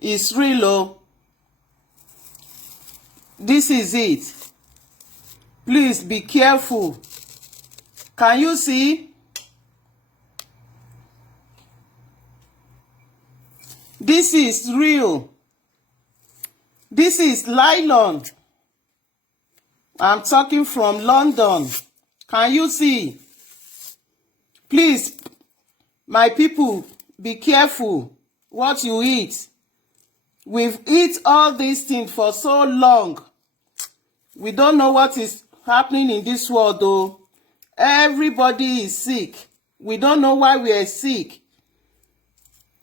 It's real, oh. This is it. Please be careful. Can you see? This is real. This is nylon. I'm talking from London. Can you see? Please, my people, be careful what you eat. We've eaten all these things for so long. We don't know what is happening in this world, though. Everybody is sick. We don't know why we are sick.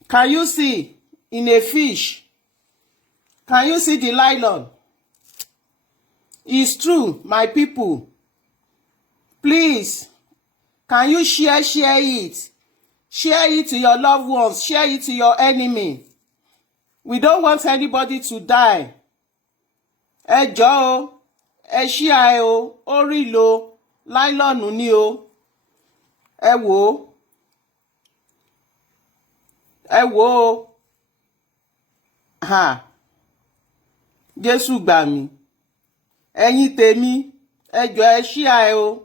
Can you see in a fish? Can you see the nylon? It's true, my people. Please, can you share it? Share it to your loved ones. Share it to your enemy. We don't want anybody to die. Ẹ jọ̀ọ́ o, ẹ share o, orí lo, nylon ni o. Ẹ wò. Ẹ wò. Ha. Jésù gbà mí. Ẹ̀yin tèmi, ẹ jọ̀ọ́ ẹ share o.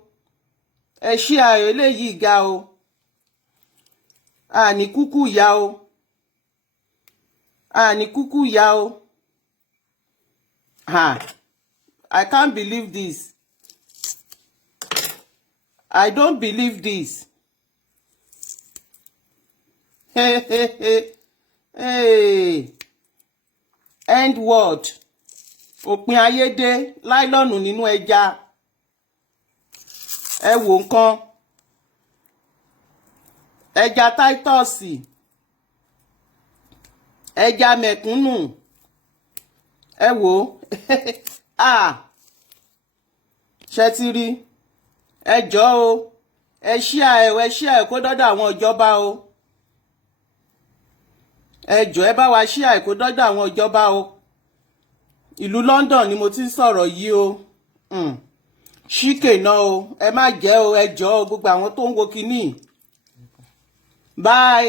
Ẹ share eléyìí ga o. Àní kúkú yá o. Àní kúkú yá o. Ha. I can't believe this. I don't believe this. Hey. End word. Òpin ayé dé, nylon nínú ẹja. Ẹ wò nǹkan. Ẹja Titus. Ẹja mẹ̀kúnnù. Ẹ wò. Ṣé ti rí? Ẹ jọ̀ọ́ o. Ẹ share kó dọ́dọ̀ àwọn ìjọba o. Ẹ jọ̀ọ́ ẹ bá wa share kó dọ́dọ̀ àwọn ìjọba o. Ìlú London ni mo ti ń sọ̀rọ̀ yìí o. Ṣíkè náà o. Ẹ má jẹ́ o, ẹ jọ̀ọ́ o, gbogbo àwọn tó ń wo kíní. Bye.